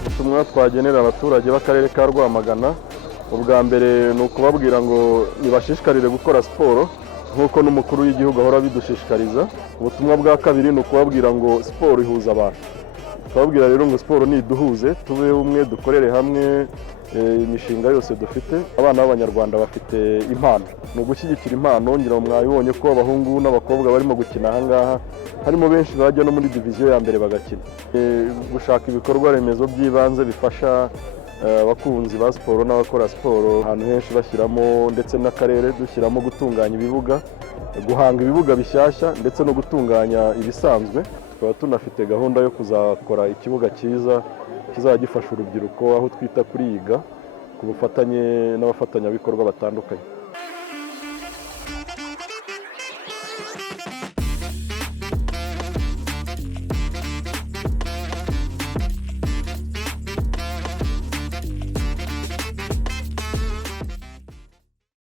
Ubutumwa twagenera abaturage b'akarere ka Rwamagana, ubwa mbere ni ukubabwira ngo nibashishikarire gukora siporo nk'uko n'umukuru w'igihugu ahora bidushishikariza. Ubutumwa bwa kabiri ni ukubabwira ngo siporo ihuza abantu. Twababwira rero ngo siporo niduhuze, tube umwe, dukorere hamwe imishinga yose dufite. Abana b'Abanyarwanda bafite impano, ni ugushyigikira impano. Ngira ngo mwabibonye ko abahungu n'abakobwa barimo gukina aha ngaha, harimo benshi bajya no muri diviziyo ya mbere bagakina. Gushaka ibikorwa remezo by'ibanze bifasha abakunzi ba siporo n'abakora siporo ahantu henshi bashyiramo, ndetse n'akarere dushyiramo gutunganya ibibuga, guhanga ibibuga bishyashya ndetse no gutunganya ibisanzwe. Tukaba tunafite gahunda yo kuzakora ikibuga cyiza kizajya gifasha urubyiruko, aho twita kuri yiga, ku bufatanye n'abafatanyabikorwa batandukanye.